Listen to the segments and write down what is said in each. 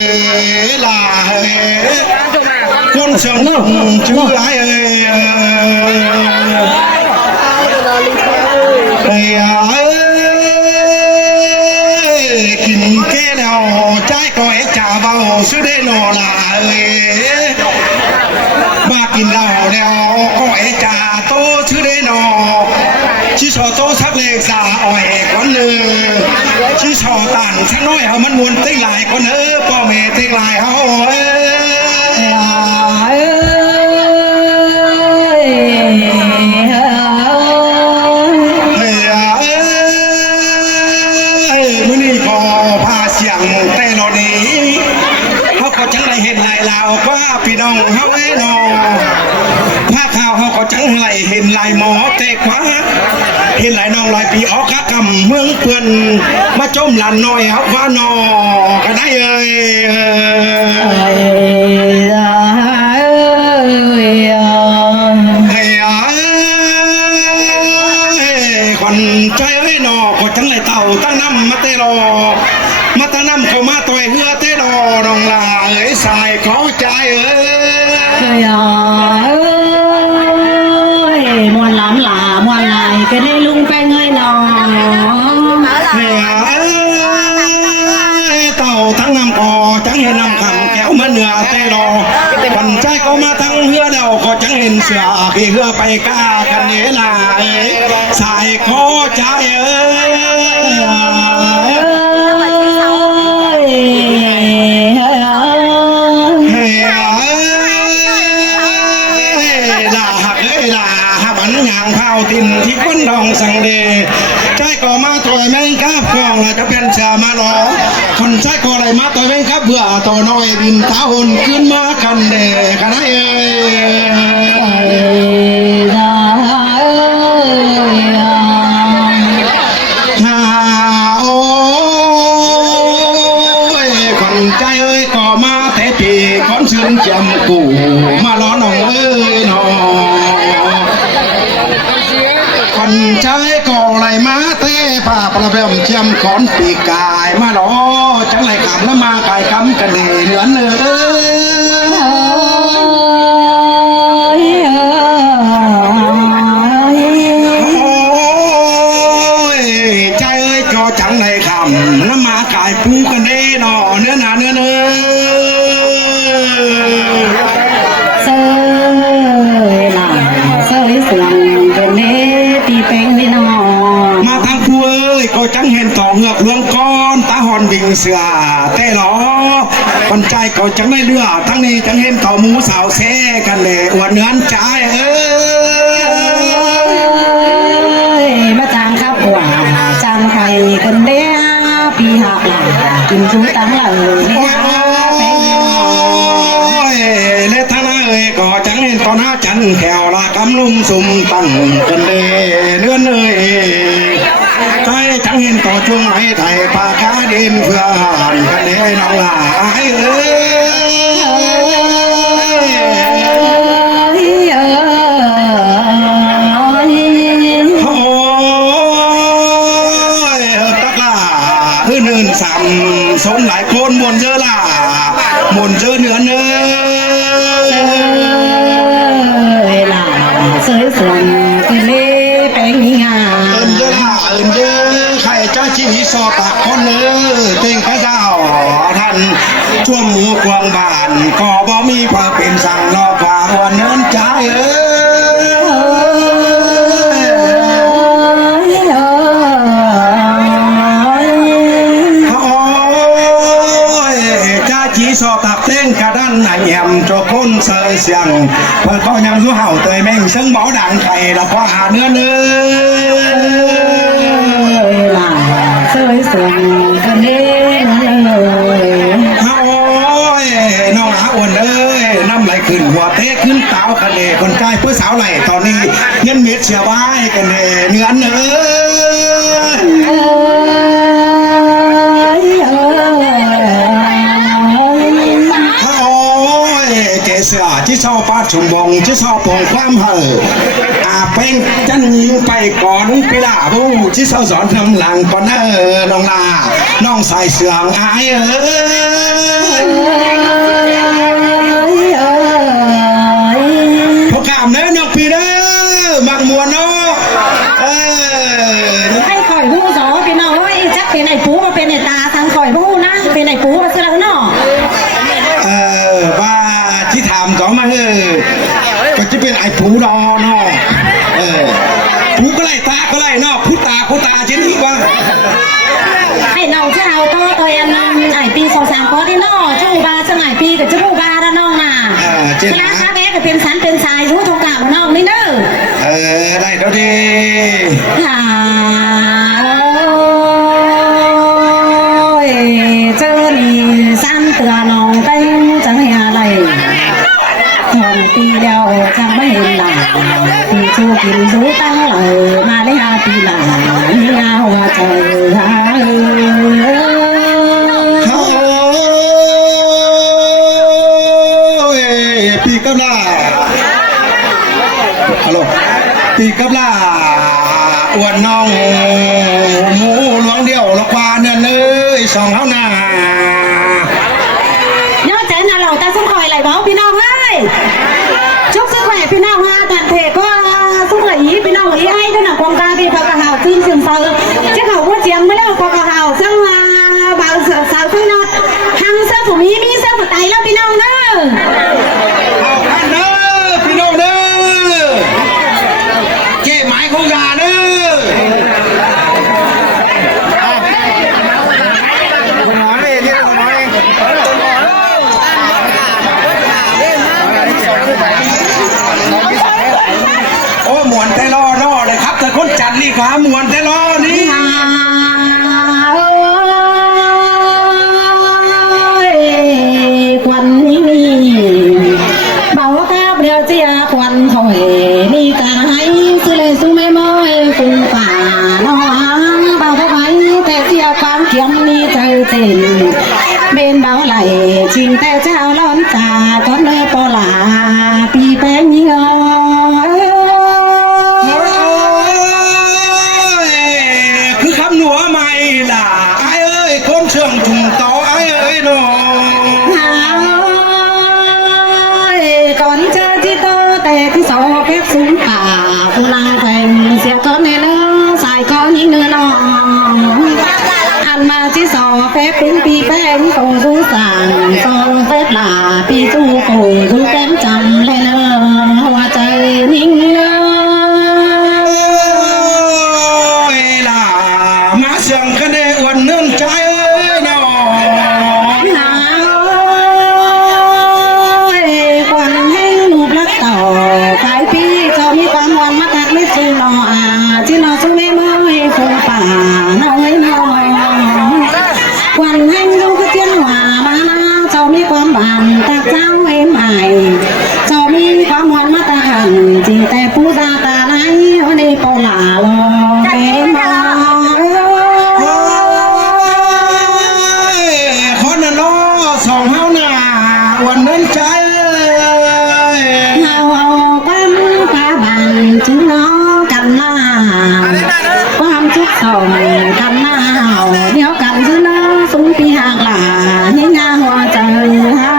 là con sông chưa ai ơi kín cái nào trái coi trả vào xứ đây nọ là ba kín nào đeo coi trả tô xứ đây nọ chỉ sợ tô sắc lệ giả ỏi con chỉ sợ tàn sáng nói họมันmuốn tính lại conพ่อแม่tính lại họมื้อนี้ก็พาเสียงแต่ละนี้เขาก็จังไรเห็นลายลาวว่าพี่น้องเขาไอ้น้องพาข่าวเขาก็จังไรเห็นลายหมอแต่ขวาเห็นหลายน้องหลายปีออกกะกำเมืองเพื่อนมาจมหลานน้อยเอาว่านอกันได้เอ้ยคนใจเอ้ยนอก็จังไรเต่าตั้งน้ำมาเตรอมาตั้งน้ำเขามาต่อยเหือเตรอน้องลาเอ้ยสายเขาใจเอ้ยมวนหลานหลามวนไหลก็ได้ลุงไปเงยหนอเต่าทั้งน้ำกอจังเห็นน้ำคำแก้วมันเหนือเตรอปันใจก็มาทั้งเหือเดาก็จังเห็นเสือขี่เหือไปกล้ากันเนลาสายเขาใจเอ้ยข้าวตินที่คนดองสังเดใจก็มาตัวแม่งครับกองละจะเป็นเสือมาหรอคนใจก็อะไรมาตัวแม่งครับเบื่อตัวน้อยบินเท้าหุ่นขึ้นมากันเดกันได้เอ้ยคนใจเอ้ยก็มาแต่ปีคนซึ้งจำกูมาล้อน้องเอ้ยน้องคนใช้ก่อไรมาเต้ป่าประเบิมเชียมขอนปีกายมาหลอจังไรขำแล้วมาไก่คำกันเหนือนใจเอ้ยจอจังไรขำแล้วมาไก่ปูกันเด้หนอเนื้อหนาเนื้อเสยหลาเสยส่วนเป็นเนตีเป็นวินอมาทางผู้เอ้ยก็จังเห็นต่อเงือกเรื่องก้อนตาหอนบิ่งเสือแต่หรอคนใจก็จังได้เลือทั้งนี้จังเห็นต่อหมูสาวแซ่กันเลยอวดเนื้อใจมาจางครับว่าจางไข่คนเดียปีหักหลังกินซุ้มตั้งหลังเลทนาเอ้ยก็จังเห็นตอนหน้าจันแขวละกำลุงสุ่มตั้งกันเลยเนื้อเอ้ยใจจังเห็นต่อช่วงไหนไทยปากาดินเพื่อหันกันเลยน้องหลายเอ้สามสมหลายคนมวนเยอะล่ะมวนเยอะเนื้อเนื้อล่ะเสยส่วนคือเล่แป้งงาเยอะล่ะเยอะใครจ้าชีสอตาคนเนื้อเต็งพระเจ้าท่านช่วงหมูกวางบานก็บ่มีพอเป็นสั่งรอกว่าวันเนื้อใจสอตักเต้นกระด้านไหนแหมโจก้นเสยเสียงเพื่อเขายังรู้เห่าเตยแม่งซึ่งบ่ดังไข่แล้วก็หาเนื้อล่ะเสยส่วนกันเด้โอ้ยน้องหาอ้วนเลยน้ำไหลขึ้นหัวเตะขึ้นเต้ากันเลยคนใจเพื่อสาวไหลตอนนี้เงินเม็ดเสียบายกันเลยเนื้อเสือที่ชอบปาชุมบงที่ชอบปงความเห่อเป็นจันยิงไปก่อนไปล่าบูที่ชอบสอนทำหลังก่อนน้องลาน้องใส่เสืองอาย ผู้ดอเนาะผู้ก็ไล่ตาก็ไล่เนาะผู้ตาเช่นนี้ว่าให้น้องเจ้าก็ตัวยันไอปี2-3ก็ได้เนาะเจ้าบาสมัยปีกับเจ้าบาแล้วน้องน่ะเวลาค้าแม่ก็เป็นสันเป็นสายรู้ทงกะน้องนี่เด้อได้แล้วดิเจอนี่ซ้ำเตือนน้องเต้นจังเฮียอะไรคนปีเดียวจังไม่เห็นหลังปีชูกินชูตั้งเลยมาได้5 ปีหลังนี่เงาว่าเจอปีกับลาฮัลโหลปีกับลาอ้วนน้องหมูหลวงเดียวละกว่าเนี่ยเลยสองเท่าหน้าย่อใจน่ะเราตาสุขคอยไหลบ้าพี่น้องเอ้ยชุกสุขแหวพี่น้องฮะแต่เทก็สุขไหลพี่น้องอีให้ด้วยนะความกล้าพี่พากระหาวขึ้นเสียงเซอร์เจ้าเขาว่าเจียงไม่เล่าพากระหาวซึ่งบ่าวสาวซึ่งนอดหังเสื้อผมมีเสื้อผมไตแล้วพี่น้องเด้อพี่น้องเด้อเจ๊หมายของยาเด้อโอ้หมวนแต่ล่อเลยครับแต่คนจัดนี่ครับหมวนแต่ล่อนี่ควันนี่เบาแค่เดียวเจียควันถอยมีการให้สุเลยสุไม่ม้อยฟูป่าน้องเบาเท่าไหร่แต่เจียความเขียมนี่ใจเต้นเบนเบาไหลจริงแต่เจ้าล้อนตาก้อนเนื้อปลาปีแป้งเยอะคือคำหนัวไม่ล่ะไอ้เอ้ยคนเชื่องถุงต่อไอ้เอ้ยน้องก่อนเจอที่โตแต่ที่สองเพชรสูงป่าคุณนางแข่งเสียก้อนเนื้อสายก้อนยิ่งเนื้อน้องอันมาที่สองเพชรเป็นปีแป้งโตสูงสั่งกองเพชรลาปีจูโกดูแก้มจำเลยเนอะว่าใจนิ่งมาเสียงกันได้อวนเนื่องใจเอ้ยน้องควันให้ลูกรักต่อขายพี่จะมีความหวังมาตัดไม่สู้หนอที่นอสู้ไม่ไม่คงป่าน้อยน้อยควันให้ลูกเจียนหวามาจะมีความบานตาเจ้าไว้ใหม่จะมีความหวังมาตาหันจริงแต่ผู้ตาตาไหนวันนี้เปล่าลอเป็นมาสองเฮาหน้าวันนั้นใจเฮากันกาบันจึงน้อกันหน้าความทุกข์ส่งกันหน้าเดียวกันจึงน้อสูงปีหากหลานี่งาหัวใจเฮา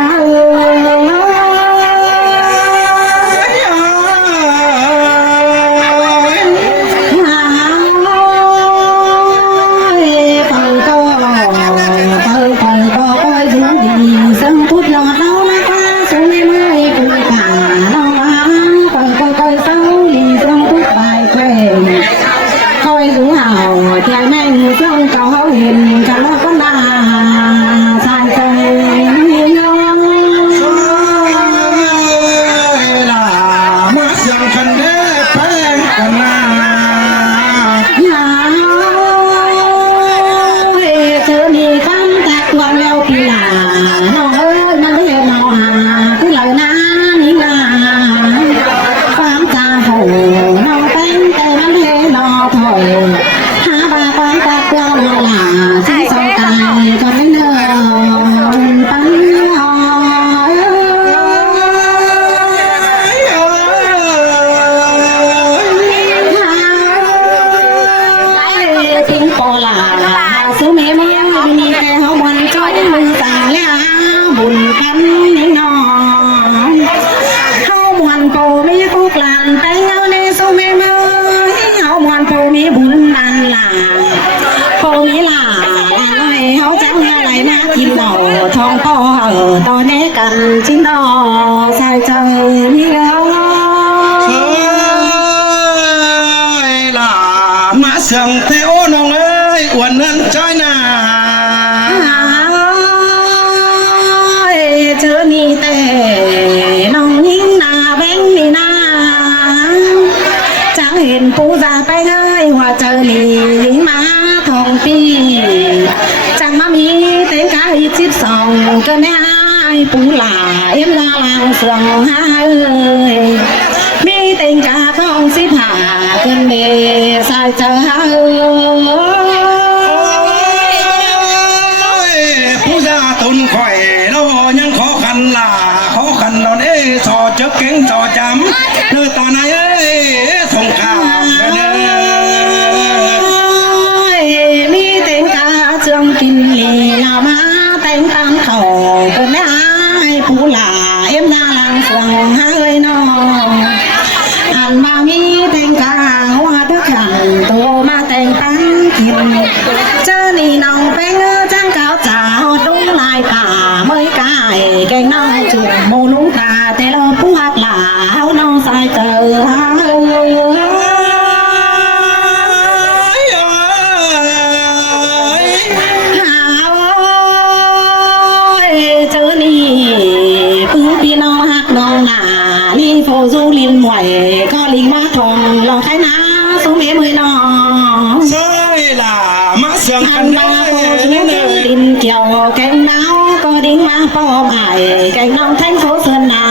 ตอนนี้กันจินดอใส่ใจนี่แล้ว องเทโอน้องเอ้ยอ้วนนั้นจ้อยหนา เจอนี่แต่น้องยิ่งหน้าแบงนี่นาจังเห็นปูจะไปง่ายว่าเจอนี่ยิ่งมาทองปีจังมามีเต็งกาย12ก็แน่ปูหลาเอ็มลาลางเสืองหาเอ้ยมีเต็งกาทอง15กันเดสายเจอเอ้ย ผู้ชาตุนข่อยเรายังขอขันลาขอขันนอนสอเจอเก่งสอจำเนื้อตอนไหนสงครามกันมีเต็งกาเชื่องกินลีลามาเต็งตามเขาก็ไม่อายผู้หลาเอ็มนาลังสวงหาเอ้ยน้องอันมามีเต็งกาหัวทุกหลังโตมาแต่งปันกินเจ้านี่น้องเป็นจังเก่าจ่าดุงลายป่าเมื่อยกายแกงน้องจุ่มโมลุงตาแต่เราผู้หักหลาเฮาน้องสายเจอหาเอ้เจอนี่ปื้อพี่น้องหักน้องหนานี่โฟซูลินหวยก็ลิงมาทองเราใช้น้าสู้เมมือน้อง ใช่ล่ะมาเสียง อั กัน น ได้ มาโฟซูลินเกี่ยวแกงน้าก็ดิ้งมาป้อมไอ้แกงน้องแทงโฟเสือนนา